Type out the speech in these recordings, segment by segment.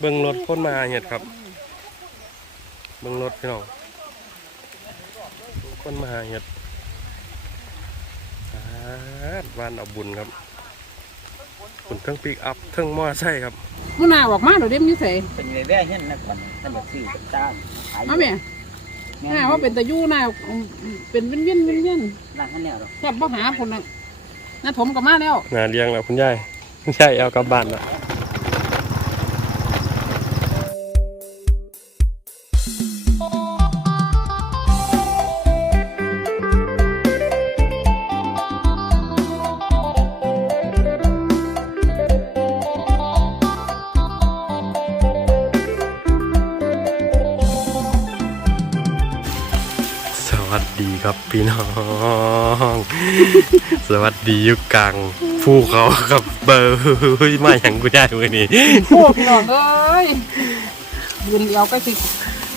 เบิ่งรถคนมาเห็ดครับ เบิ่งรถพี่น้องคนมาเห็ดอ่าวานเอาบุญครับบุญทั้งปิกอัพทั้งมอไซค์ครับมันน่าออกมาเดี๋ยวเด้มอยุ่ใส่เป็นไงแว่เห็นนักบันท่านบอกซื้อเป็นจ้างขายมาแม่น่าว่าเป็นตะยู่น่าเป็นวินวินวินวินร้านท่านแนวหรอกแค่บ่หาคนน่ะน่าถมกลับมาแล้วนาเลี้ยงแล้วคุณยายคุณยายเอากลับบ้านแล้ว ครับพี่น้อง สวัสดีอยุคกลางภูเขาครับเบอร์มาอย่างกูได้วันนี้โอ้พี่น้องเอ้ยยืนเดียวก็สิ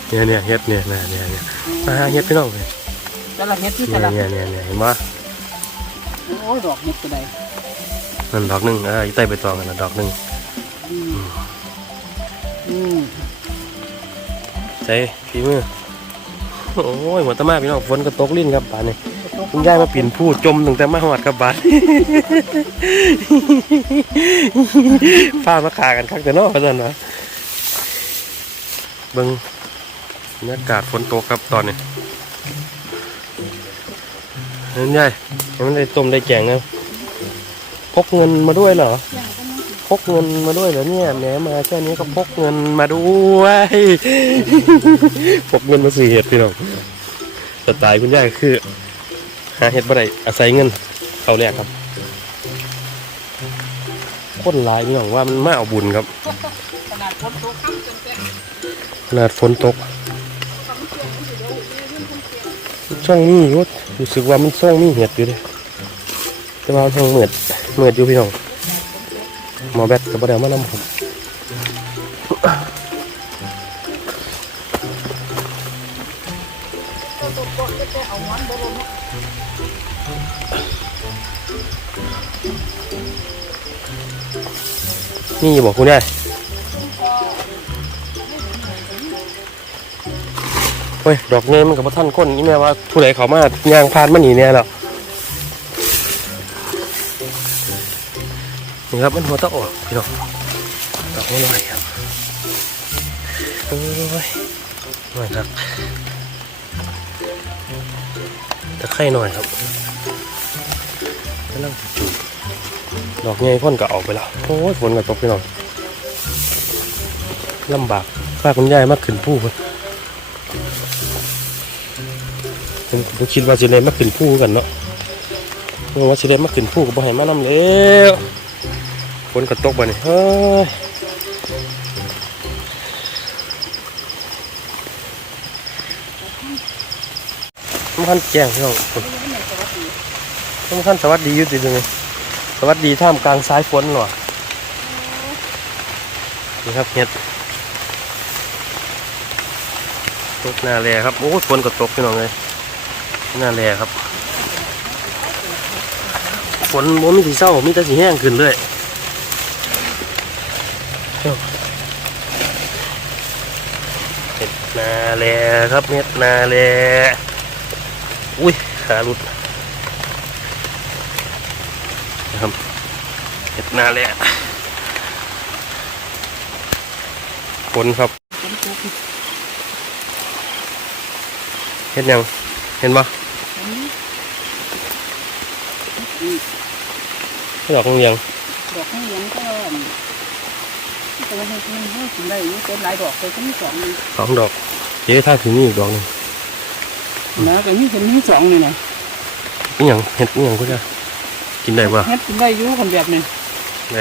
เนี่ยเนี่ยเฮ็ดเนี่ยเนี่ยเนี่ยเนี่ยมาหาเฮ็ดพี่น้องเลยแต่ละเฮ็ดที่เนี่แต่ยละเนี่ยเนี่ยเนี่ยเห็นปะโอ้ยดอกเฮ็ดก็ได้นั่นดอกหนึ่งเอออีไต้ใบตองกันนะดอกหนึ่งอืมใส่ฝีมือ โอ้ยหัวตะมาพี่น้องฝนก็ตกลิ้นครับป่านนี้คุณยายมาปีนผู้จมตั้งแต่มาหอดครับบ้านฟ้ามาขากันคักแต่นอกพันนะเบิ่งบรรยากาศฝนตกครับตอนนี้เห็นยายเห็นมันได้ต้มได้แกงนะพกเงินมาด้วยเหรอ พกเงินมาด้วยเหรอเนี่ยแหมมาแค่นี้ก็พกเงินมาด้วย พกเงินมาสี่เห็ดพี่น้องสไตล์คุณยายคือ หาเห็ดบ่ได้อาศัยเงินเขาแรกครับคนหลายพี่น้องว่ามันมาเอาบุญครับ ขนาดฝนตกค่ำจนเต็มขนาดฝนตก ช่องนี้ก็รู้สึกว่ามันช่องนี้เห็ดอยู่เลยแต่ว่าช่องเหมือดเหมือดอยู่พี่น้อง หมอแบทกับบ่ได้เอามานำผมนี่บอกคุณยายเฮ้ย ดอกเงินมันกับท่านคนนี่แม่ว่าผู้ใดเขามายางพานมันหนีเนี่ยแล้ว นี่ครับมันหัวตะออกพี่น้องดอกน้อยครับโอ้ยหน่อยครับตะไคร่หน่อยครับกำลังจูบดอกใหญ่พ่นก็ออกไปแล้วโอ้ยฝนก็ตกพี่น้องลำบากป้าคุณยายมากขึ้นผู้พุ่นผมผมคิดว่าจะได้มาขึ้นผู้กันเนาะว่าจะได้มาขึ้นผู้กับบ่ให้มานำแล้ว ฝนก็ตกบ่นี่เฮ้ยสำคัญแจ้งพี่น้องผมสำคัญสวัสดีอยู่ติดเลยสวัสดีท่ามกลางสายฝนหรอนี่ครับเห็ดตกหน้าแลครับ โอ้ฝนก็ตกพี่น้องเลยหน่าแลครับ ฝนบ่มีสีเศร้ามีแต่สีแห้งขึ้นเลย เอ้าเห็ดนาแลครับเม็ดนาแลอุ้ยขาหลุดนะครับเห็ดนาแลฝนครับฝนตกเห็ดหยังเห็นปะอันนี้ดอกเรียงดอกข้างเหลืองก็ แต่ว่าเฮ็ดมันให้กินได้อยู่เป็นหลายดอกเลยก็มีสองนี่สองดอกเจ๊ท่าถือนี่อีกดอกหนึงนะก็มีเห็นมีสองนี่นะนี่หยังเห็ดนี่หยังก็จะกินได้ปะเฮ็ดกินได้อยู่คนแบบนี้ไหน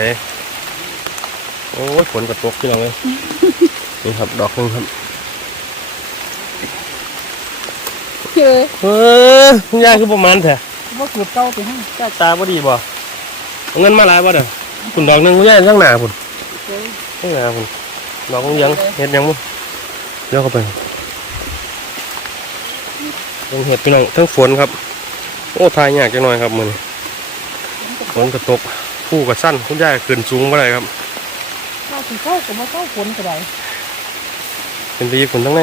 โอ้ยฝนกระตกพี่น้องเลย นี่ครับดอกหนึงครับเจอเฮ้ยคุณยายคือประมาณแท้ว่าสูตรเก่าไปให้จ้าตาบ่ดีบ่เอาเงินมาหลายบ่เด้อคุณดอกหนึงคุณยายข้างหน้าคุณ เจอข้างหน้าคุณดอกเหลืองเห็ดหยังบ่เดี๋ยวเข้าไปยังเห็ดพี่น้องทั้งฝนครับ โอ้ทายยากจังหน่อยครับมื้อนี้ฝนกระตกผู้กระสั้นคุณยายขึ้นสูงบ่ได้ครับว่าสิเข้าก็บ่เข้าฝนก็ได้เป็นไปญี่ปุ่นทั้งใน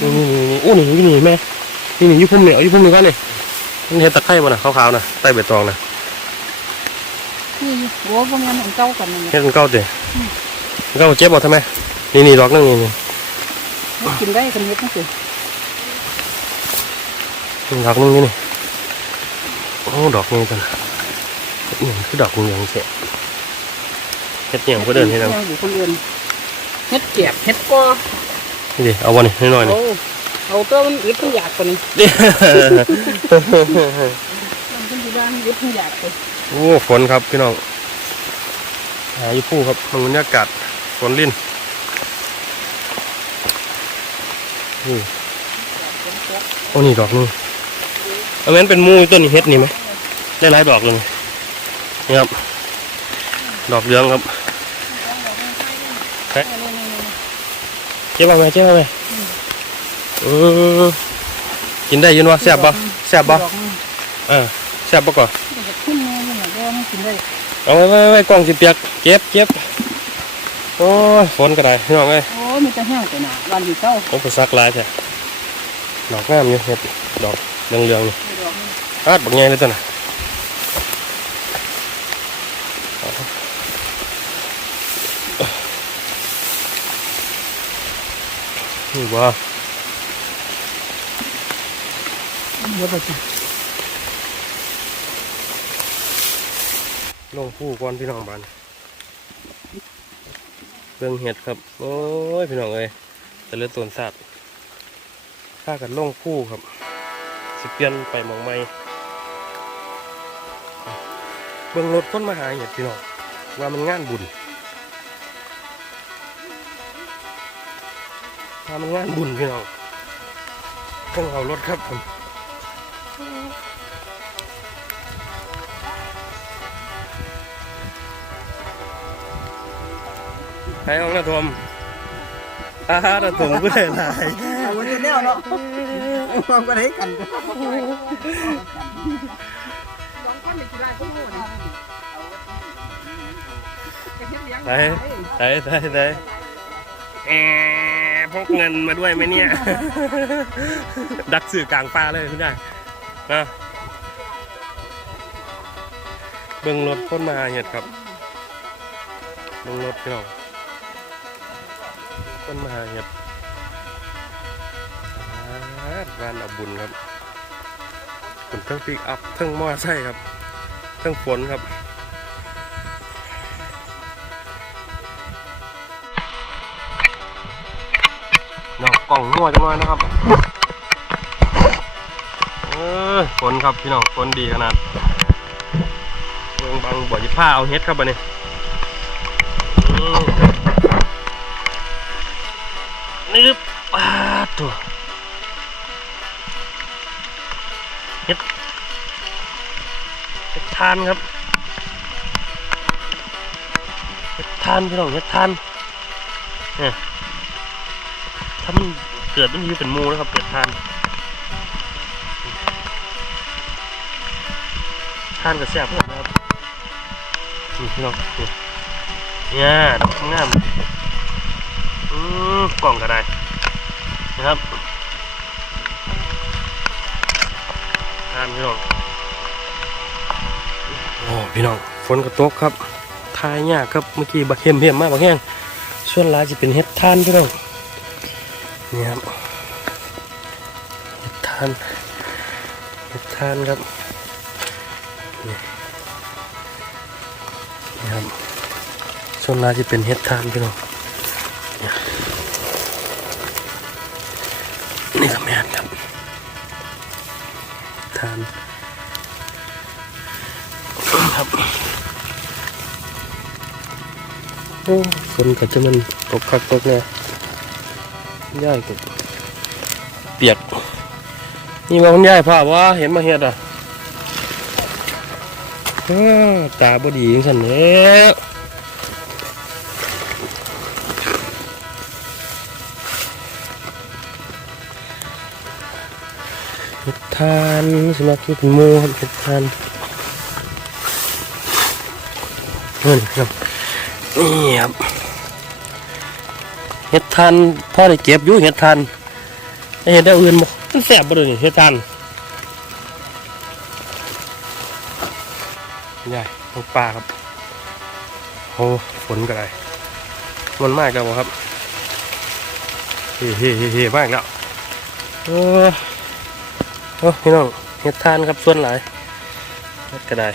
ดูนี่นี่นี่โอ้นี่นี่นี่แม่นี่นี่อยุพุ่มเหนียวอยุพุ่มเหนียวกันนี่มันเห็ดตะไคร้บ่น่ะขาวๆน่ะใต้ใบตองน่ะ นี่โว้บ่แม่นอันเก่ากันนี่เห็ดมันเก่าเด้มันเก่าเจ็บบ่ทำไมนี่นี่ดอกนึงนี่นี่กินได้กันเฮ็ดจังซี่นี่ดอกนึงนี่นี่โอ้ดอกนี้กันนียงคือดอกเหนียงเสียเฮ็ดเหนียงเพื่อเดินเฮ็ดหยังอยู่คนอื่นเฮ็ดแกบเฮ็ดกอนี่ดิเอาบ่นี่น้อยๆนี่เอาเอาตัวมันอึดมันอยากกว่านี้เด้มันเป็นที่บ้านอึดมันอยากไป โอ้ฝนครับพี่น้องหาอยู่ผู้ครับมันบรรยากาศฝนลิ้นนี่โอ้นี่ดอกนึงเอาแม่นเป็นหมูอยู่ต้นนี้เฮ็ดนี่ไหมได้หลายดอกเลยนี่ครับ ดอกเหลืองครับเจ็บมาไหมเจ็บมาไหมอือกินได้อยินวะแซ่บปะแซ่บปะดอกมันเออแซ่บปะก่อนมันจะขึ้นแน่นี่น่ะแล้วมัน กินได้เอาไว้ไว้ไว้กล้องสิเปียกเก็บเก็บโอ้ยฝนก็ได้พี่น้องเอ้ยโอ้ยมีแต่แห้งไปหน่ะวันอยู่เช้าผมไปซักหลายแท้ดอกงามอยู่เฮ็ดดอกเหลืองๆนี่ดอกมันอาดบักใหญ่เลยตัวน่ะนี่บ่เดี๋ยวไปกิน ลงผู้ก่อนพี่น้องบ้านเบิ่งเห็ดครับ โอ้ยพี่น้องเอ้ยแต่เลือตัวสัตว์ข้ากันลงผู้ครับ สิเปลี่ยนไปมองใหม่เบิ่งรถคนมาหาเห็ดพี่น้องว่ามันงานบุญว่ามันงานบุญพี่น้องต้องเอารถครับผม ใครเอาหน้าทมอาหน้าทมก็ได้หลายเอาไว้แนวเนาะมันก็ได้กันสองคนนี่กินลายก็โง่นี่ไหนไหนไหนไหนแอบพกเงินมาด้วยไหมเนี่ย ดักสื่อกลางป่าเลยคุณยายนะเบิ่งรถพ้นมาเห็ดครับเบิ่งรถพี่น้อง พ้นมาเห็ดอ่าบ้านเอาบุญครับผมทั้งปิกอัพทั้งมอไซค์ครับทั้งฝนครับดอกกล่องมั่วจังเลยนะครับเออฝนครับพี่น้องฝนดีขนาดเมืองบางบ่อยิผ้าเอาเฮ็ดครับบันนี้ เฮ็ดเฮ็ดทานครับเฮ็ดทานพี่น้องเฮ็ดทานเนี่ยถ้ามันเกิดมันอยู่เป็นมูนะครับเกิดทานทานกับแซ่บเพื่อนนะครับนี่พี่น้องเนี่ยดอกงามอืมกล่องก็ได้ ครับทานพี่น้องโอ้พี่น้องฝนกระตกครับทายยากครับเมื่อกี้บักเข้มเพียมมากบักแห้งส่วนลายจะเป็นเห็ดทานพี่น้องนี่ครับเห็ดทานเห็ดทานครับนี่นี่ครับส่วนลายจะเป็นเห็ดทานพี่น้อง นี่ก็แม่นครับทานครับโอ้ฝนก็จะมันตกคักตกแน่ย่ายก็เปียก นี่มาคุณยายพ่อว่าเห็นมาเห็ดอะตาบดีอย่างฉันเนี้ยานสำหรับที่เป็นมูครับเห็ดทานเงินครับนี่ครับเห็ดทันพ่อได้เก็บอยู่เห็ดทันได้เห็ดได้อื่นบ่มันแสบบ่เลยนี่เห็ดทันใหญ่ลูกปลาครับโอ้ฝนก็ได้มันมากแล้วครับเฮ้เฮ้เฮ้เฮ้มากแล้วโอ้ โอ้พี่น้องเห็ดทานครับส่วนหลายเห็ดก็ได้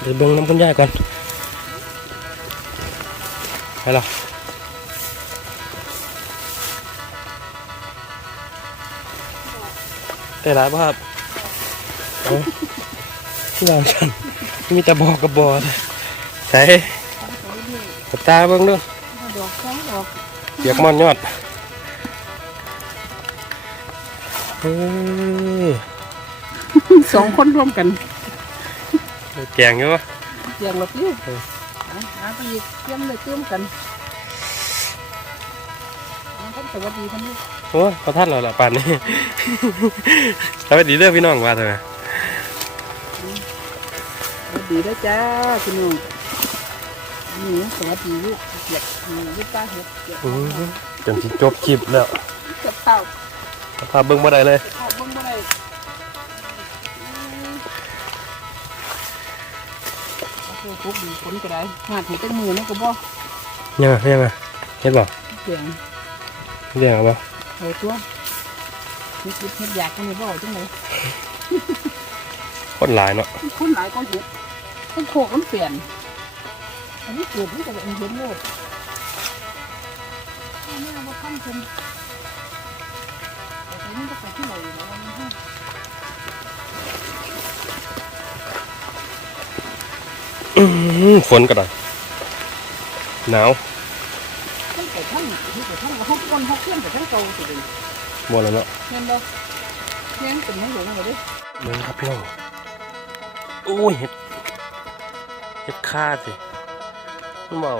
เดี๋ยวเบิ่งน้ำคุณยายก่อนไปแล้วได้หลายป่ะครับเอาที่เราฉันมีแต่บอกกับบอนะใส่กบตาเบิ่งดูดอกสองดอกเปียกมอนยอด เออสองคนร่วมกันแกงอยู่ปะเสียงละพี่หาไปอีกเตรียมเลยเตรียมกันท่านสวัสดีท่านนี่โอ้ขอท่านเราละป่านนี้สวัสดีเด้อพี่น้องว่าเถอะสวัสดีด้วยจ้าคุณน้องนี่สวัสดีลูกเกียรติลูกตาเห็ดเกียรติอื้อจนสิจบคลิปแล้วเกียรติ ข้าวพาเบิ่งบ่ได้เลยข้าวเบิ่งบ่ได้โอ้โหปุ๊บดีฝนก็ได้หาดเห็ดตั้งมือนี่ก็บ่ยังไงยังไงเห็นบ่เสียงเรียกเอาบ่เฮ้ยตัวเฮ็ดเฮ็ดอยากกันนี่บ่เอาจังไดคนหลายเนาะคนหลายก็เห็ดคนโคกมันเปลี่ยนอันนี้เกิดที่จะเป็นเห็นโลดอันนี้เราทำเป็น ฝนก็ได้หนาวต้องไปทั้งไปทั้งหกคนหกเพื่อนไปทั้งเก่าสิเดบ่แล้วเนาะเห็นบ่แย่งเป็นให้หลงเลยดิเบิ่งครับพี่น้องโอ้ยเห็ดเห็ดค่าสิมันเมา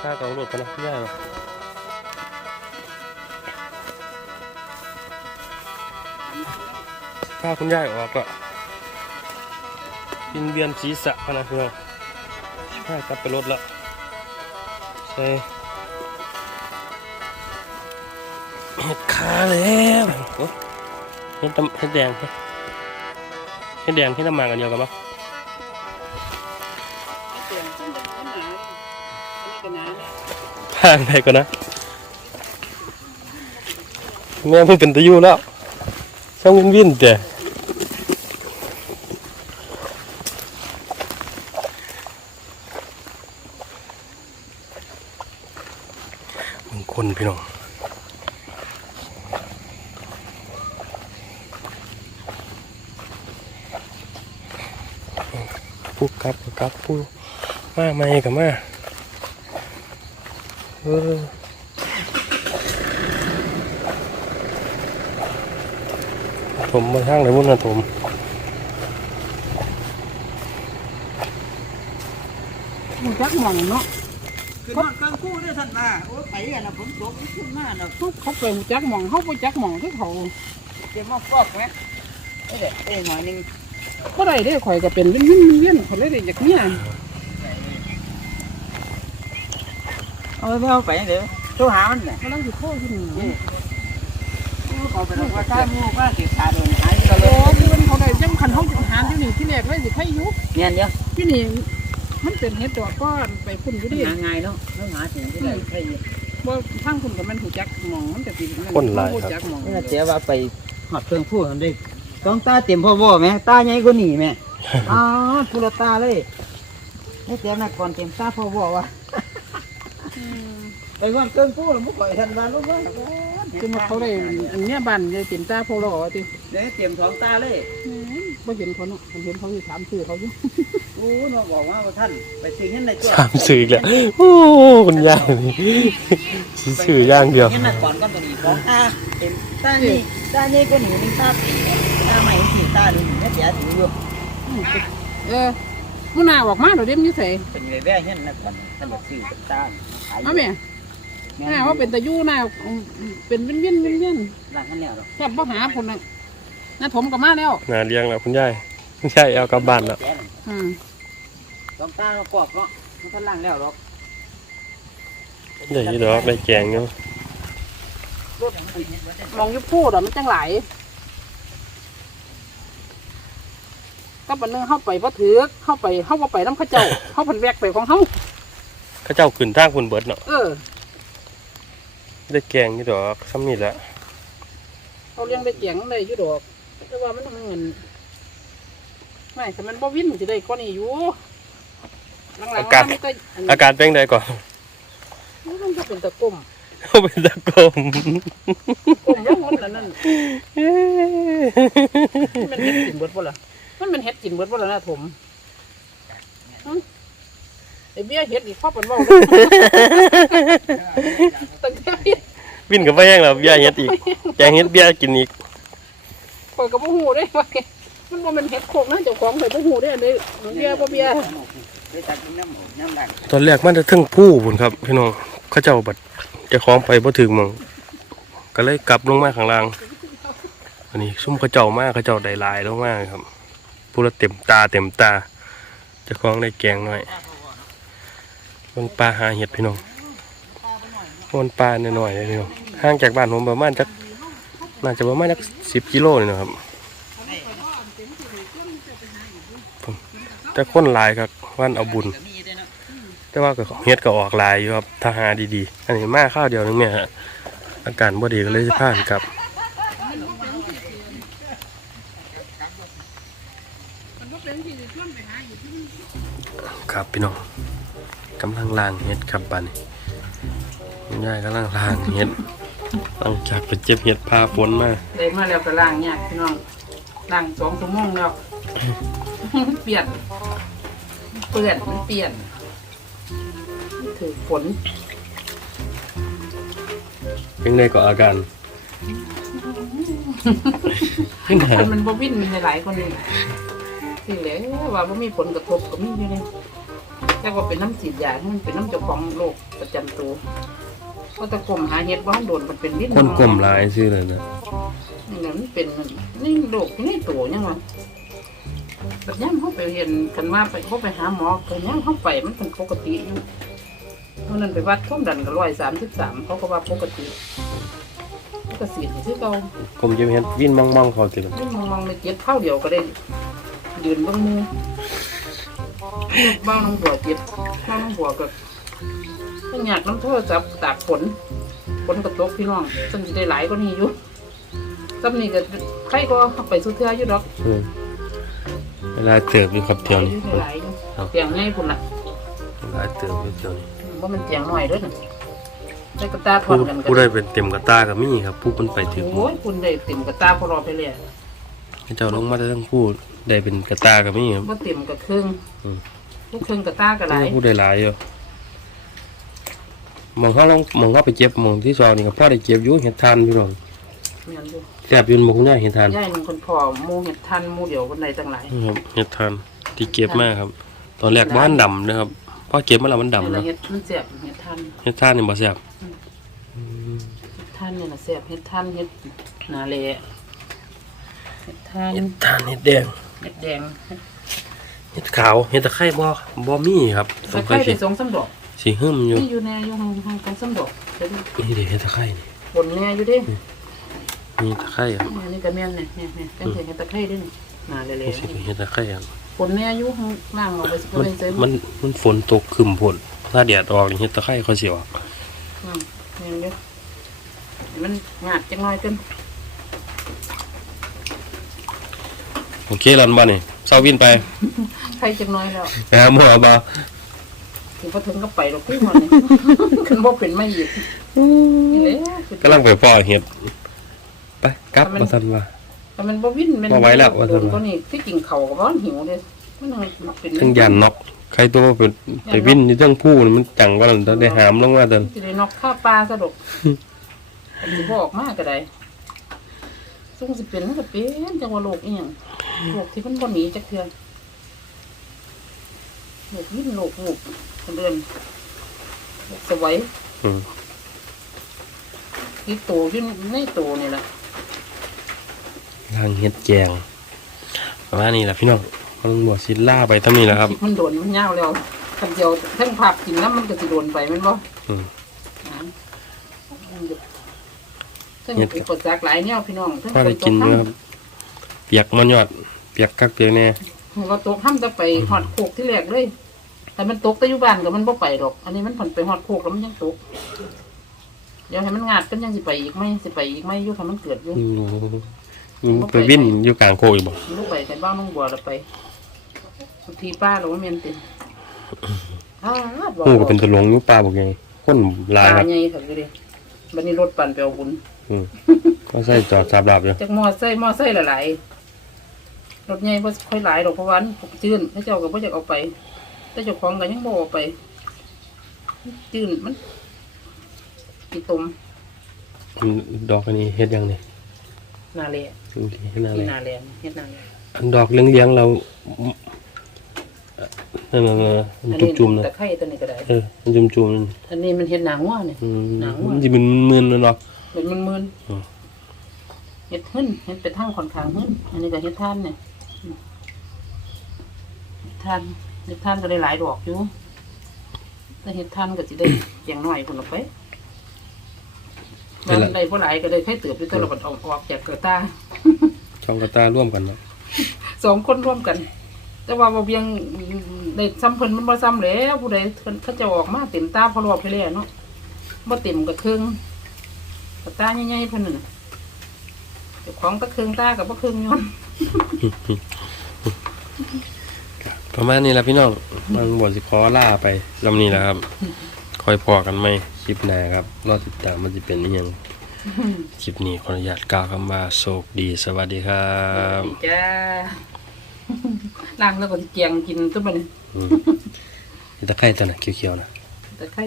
ค่าเก่าหลดกันะพี่ยายเนาะาคุณยายออกก็กินเวียนศีรษะพนะพี่น้องใช่กลับไปรถล้วใช่เห็ดขาแล้วเห็ดเห็ดแดงเห็ดแดงเห็ดน้ำมันกันเดียวกันปะผ่าอันนี้ก็หนาเนี่ยพางไปก่อนนะแม่เพิ่งเป็นตะยูแล้วช่างวินวินแต่บางคนพี่น้อง ผู้กลับก็กลับผู้มาไม่กับมาเออถมมาทางไหนบุญนะถมหูจักหม่องเนาะคือนอนกลางคู่ด้วยท่านว่าโอ้ไปกันนะผมตกขึ้นมาเนาะเขาเขาไปหูจักหม่องเขาบ่จักหม่องที่เขาเตรียมมาฟอกไหมเอ้ยเอ้ยหน่อยนึง บ่ได้เด้ข่อยก็เป็นวิ่นๆเวียนๆเขาเลยได้จากเนี้ยเอาไปเอาไปเดี๋ยวโทรหามันน่ะกำลังสิโคขึ้นนี่เขาไปลงว่าใต้หมูว่าสิขาโดนหายก็เลโอ้ยคือมันเขาได้ยังคันเขาหาที่นี่ที่แรกเลยสิไผอยู่เงี้ยเดียวที่นี่มันเป็นเฮ็ดดอกก้อนไปพุ่นอยู่ดิหาง่ายเนาะต้องหาถึงที่ไหนใช่บ่ทางพุ่นก็มันหูจักหม่องมันจะสิคนหลายหูคจัรับกหม่องนี่เจ๊ว่าไปหอดเครื่องพูดกันดิ ต้องตาเต็มพ่อบ่แม่ตาใหญ่กว่านี่แม่อ๋อทุลตาเลยนี่เจ๊น่ะก่อนเต็มตาพ่อบ่วะอืมไปก่อนเครื่องพูดแล้วมุกไปทันมาลูกว่าคือมาเขาได้อันเนี้ยบ้านยายติ่มตาโพโลติเดี๋ยวเตรียมท้องตาเลยบ่เห็นเขาเนาะผมเห็นเขาอยู่ถามชื่อเขาอยู่โอ้น้องบอกว่าท่านไปซื้อเงินในตัวถามสื่ออีกแล้วโอ้คุณยายนี่สิสื่อย่างเดียวเงินน่ะก่อนก็ตัวนี้ของตาเต็มตานี่ตานี่ก็หนูนี่ตาตาใหม่สีตาดูนี่เสียถืออยู่เออมื้อหน้าออกมาเดี๋ยวเด้มอยู่ไสเป็นไงแว่เงินน่ะก่อนท่านบอกซื้อเป็นตาขายมาแม่หน้าว่าเป็นตะยู่หน้าเป็นวินวินวินวินร้านนั้นแล้วหรอแค่บ่หาพุ่นน่ะน้าถมก็มาแล้ว นาเลี้ยงแล้วคุณยายคุณยายเอากลับบ้านแล้วอืมต้องตากรอบเนาะมันก็ล่างแล้วหรอกได้อยี่ดอกได้แกงอยู่มองอยุพูดอะมันจังไหลาย ก็บันนึงเข้าไปว่าถือเข้าไปเข้าว่าไปน้ำเข้าเจ้าเข้าพันแวกไปของเขาเข้าเจ้าขึ้นทางคุณเบิดเนาะเออได้แกงยี่ดอกซ้ำนี่แหละเขาเลี้ยงได้เกียงได้อยู่ดอกแต่ว่ามันทำเงินไม่แต่มันบ่วินมันจะได้ก้อนนี้อยู่หลังๆมันไม่ได้อันนี้อาการเป็นไงก่อนมันก็เป็นตะกุ่มเขาเป็นตะกลมกุ่มแล้วมันนั่นนั่นมันเห็ดกินเบิดบ่ล่ะ มันเป็นเห็ดกินเบิดบ่ล่ะนะผมหึไอเบี้ยเห็ดอีกข้อเป็นเว่าเลยตั้งแต่เบี้ยวินกับไปแห้งแล้วเบียร์เฮ็ดอีกแกงเฮ็ดเบียร์กินอีกข่อยก็บ่ฮู้เด้ว่ามันบ่แม่นเห็ดโคกนะเจ้าของข่อยบ่ฮู้เด้อันนี้เบี้ยบ่เบี้ยไปตักน้ำหมูน้ำหลังตอนแรกมันจะถึงผู้พุ่นครับ พี่น้องเขาเจ้าบัดเจะคล้าของไปบ่ถึงหมองก็เลยกลับลงมาข้างล่าง อันนี้ซุ่มเขาเจ้ามากเขาเจ้าได้หลายลงมากครับ พูดละเต็มตาเต็มตาจะคล้องได้แกงหน่อยมันปลาหาเห็ดพี่น้องมันปลาหน่อยๆเลยพี่น้องห่างจากบ้านผมประมาณจักน่าจะประมาณจักสิบกิโลนี่นะครับแต่คนหลายครับวันเอาบุญก็มีด้วยเนาะแต่ว่าก็เฮ็ดก็ออกหลายอยู่ครับถ้าหาดีๆ อันนี้มาข้าวเดียวนึงเนี่ยอาการบ่ดีก็เลยสิผ่านกับ ครับพี่น้องกำลังล้างเฮ็ดครับบัดนี้คุณยายกำลังล้างเฮ็ดหลังจากไปเจ็บเฮ็ดพาฝนมาได้มาแล้วก็ล้างยากพี่น้องล้างสองชั่วโมงแล้วมันเปลี่ยนเปื่อนมันเปลี่ยนถือฝนเป็นไงก็อาการเป็นไงคนมันบ่วินมันหลายคน นี่ที่เหลือว่าบ่มีผลกระทบก็มีอยู่เลยแต่ว่าเป็นน้ำสีดยามันเป็นน้ำเจ้าของโรคประจำตัวก็ตะกลมหาเห็ดว่าโดนมันเป็นวินคนกลมหลายซื่อเลยนะนี่นะมันเป็นนี่โรคนี่ตัวยังไงแต่ย่ำเขาไปเห็นกันว่าไปเขาไปหาหมอแต่ย่ำเขาไปมันเป็นปกติอยู่เพราะนั้นไปวัดความดันก็ร้อยสามสิบสามเขาก็ว่าปกติเขาก็สีดที่เขากลมเจ็บเฮ็ดวิ่นมองๆเขาติไม่มองมองในเจ็บเท่าเดียวก็ได้ ยืนเบางมือบ้างน้องบัวเจ็บบ้างน้องบัวก็ต้องอยากน้ำโทรศัพท์ตากฝนฝนกระตกพี่น้องฉันจะได้หลายก็นี่อยู่ซ้ำนี่ก็ใครก็เอาไปสุดเทืออยู่ดอกอืมเวลาเติบอยู่ครับเที่ยวนี้หลายอยู่เตียงง่ายคุณล่ะเวลาเติบอยู่เที่ยวนี้ว่ามันเตียงหน่อยเด้วยได้กระตาทอผู้ดกันกัผู้ได้เป็นเต็มกระตากับมีครับ ผู้คนไปถึงโอ้ยคุณได้เต็มกระตาพอรอไปเลยให้เจ้าลงมาได้ทั้งผู้ ได้เป็นกระตากับมีครับว่าเต็มกับครึ่งอืมทุกครึ่งกระตากันหลายผู้ได้หลายอยู่มองเขาลงมองเขาไปเก็บมองที่ซอยนี่ก็พ่อได้เก็บอยู่เห็ดทานพี่น้องเมียนอยู่แซ่บอยืนมองหน้าเห็ดทานย่ายมันคนพอหมูเห็ดทันหมูเดียวคนใดตั้งหลายครับเห็ดทานที่เก็บมากครับ ตอนแรกบ้านดำนะครับพอเก็บมาแล้วมันดำนี่ละนะเห็ดมันเสียบเห็ดทันเห็ดทานนี่บ่แซ่บเห็ดทันเนี่ยนะเสียบเห็ดทันเห็ดนาเละเห็ดทันเห็ดทานเห็ดแดง เห็ดแดงเห็ดขาวเห็ดตะไคร้บ่บ่มีครับสใส่งไข่สัยไปสิสองสามดอกสีหึมอยู่นี่อยู่แน่อยู่ห้องห้องสองสามดอกเดี๋ยวดูนี่เดี๋ยวเห็ดตะไคร้นี่บนแน่อยู่เดิมีตะไคร้อะอันนี้ก็แม่นเนี่ยเนี่ยเนี่ยจังเห็ดตะไคร้ด้วยนี่นาเละนี่สิๆนี่เห็ดตะไคร้อะบนแน่อยู่ห้องล่างเอาไปสิก็มันเลยใส่มันมันฝนตกครึมฝนถ้าแดดออกนี่เห็ดตะไคร้เขาสิออก อืมเนี่ยเดี๋ยวให้มันงาดจังน้อยขึ้น โอเคแล้วบ่นี่เซาวินไปไข่จังน้อยแล้วไปหาหมอบ่ถึงพอถึงก็ไปเราขึ้นมาเนี่ยขึ้นบ่เป็นไม่หยิบนี่แหละกำลังไปพ่อเห็ดไปกลับมาซั่นว่าแต่มันบ่วิ่นมันบ่ไหวแล้วว่าโดซั่นนวะตัวนี้ที่กินเข่าวกับร้อนหิวเลยมันยังไงมันเป็นทั้งยานนอกใครตัวไปไปวินอยู่เทั้งผู้นี่มันจังกว่านั้นต้องได้หามลงมาซั่นสิได้นกข้าปลาซะดอกอันนี้บ่ออกมาก็ได้ ซุ่งสิเป็นมันก็เป็นจังว่าโรคอีหยังโรคที่มันบ่หนีจักเทื่อโรควิ่นโรคหูบคนเดินโรคสวัยอืมที่โตอยู่ในโตนี่แหละทางเห็ดแกงประมาณนี้แหละพี่น้องมันบวชศิลล่าไปทั้งนี้แหล้วครับคลิปมันโดนมันยาวแล้วคันเดียวทั้งผักกินน้ำมันก็สิโดนไปแมันบ่อืม อ่า ทั้งอุปสรรคหลายแนวพี่น้องทั้งพ่อได้กินฝนะครับเปียกมันยอดเปียกกักเปียกแน่ว่าตกห้ามจะไปหอดโคกที่แรกเลยแต่มันตกแต่อยู่บ้านก็มันบ่ไปหรอก อันนี้มันผ่อนไปหอดโคกแล้วมันยังตกเดี๋ยวให้มันงาดกันยังสิไปอีกไหมสิไปอีกไหมอยู่ถ้ามันเกิดอยู่อืมอืมไปวิ่นอยู่กลางโคกอีกบ่ลูกไปแต่บ้านน้องบัวเราไปบางทีป้าเราว่าเมียนเต็มอ้าวบอกหูก็เป็นตะลงอยู่ปลาบอกไงคนหลายตาครับ ใหญ่ค่ะก็เลยบันนี้รถปั่นไปเอาบุญอืม ก็ใส่จอดสาบดับอยู่จากมอไซค์มอไซค์หลายๆรถใหญ่บ่ค่อยหลายดอกเพราะวามันจื้นพระเจ้าก็บ่อยากเอาไปแต่เจ้าของก็ยังบ่เอาไป จื้นมันกี่ตุ่มอันดอกอันนี้เฮ็ดยังนี่นาเละดูดิเฮ็ดนาที่เลยนาแลนเฮ็ดนาแลนอันดอกเลี้ยงๆเรานั่นน่ะมันอันนี้จุ่มๆนะตะไคร้ตัวนี้ก็ได้เออมันจุ่มๆนั่นอันนี้มันเฮ็ดหนังว่าเนี่ยอืมหนังว่ะมันสิมันมึนๆนั่นดอก เป็นมันมืนอืมเฮ็ดหึ้นเฮ็ดไปทางค่อนข้างหึ้นอันนี้ก็เฮ็ดท่านเนี่ยอืมเฮ็ดท่านเฮ็ดท่านก็ได้หลายดอกอยู่แต่เฮ็ดท่านก็สิได้ อย่างน้อยพุ่นออกไปบางได้บ่หลายก็ได้แค่เติบอยู่ตัวละบัดออกออกจากเกิดตา ช่องกระตาร่วมกันเนาะสองคนร่วมกัน แต่ว่าบ่เบียงได้ซ้ำเพิ่นมันบ่ซ้ำแล้วผู้ใดเพิ่นเขาจะออกมาเต็มตาพอรอบไปแล้วเนาะบ่เต็มก็ครึ่ง ก็ตาใหญ่ๆเพิ่นน่ะเจ้าของตะครึ่งตากับบ่ครึ่งย้อนประมาณนี้แหละพี่น้องมันบทสิขอล่าไปลำนี้แหละครับคอยพอกันไหมคลิปหน้าครับรอติดตามมันจะเป็นอหยังคลิปนี้ขออนุญาตกล่าวคำว่าโชคดีสวัสดีครับจ้าล้างแล้วก็สิเกียงกินตัวบัดนี้อืมนี่ตะไคร้ตัวน่ะเขียวๆนะตะไคร้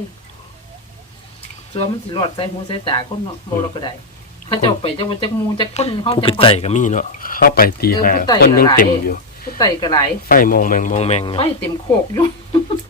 ตัวมันสิรอดใส่หูใส่ตาคนเนาะบ่เราก็ได้เขาเจ้าไปจักว่าจักหมู่จักคนเฮาผู้จัไปกไต่ก็มีเนาะเข้าไปตีเออหาผู้ไต่คนยังหลายเต็มอยู่ผู้ไต่ก็หลายไฟมองแมงมองแมงไฟเต็มโคกอยู่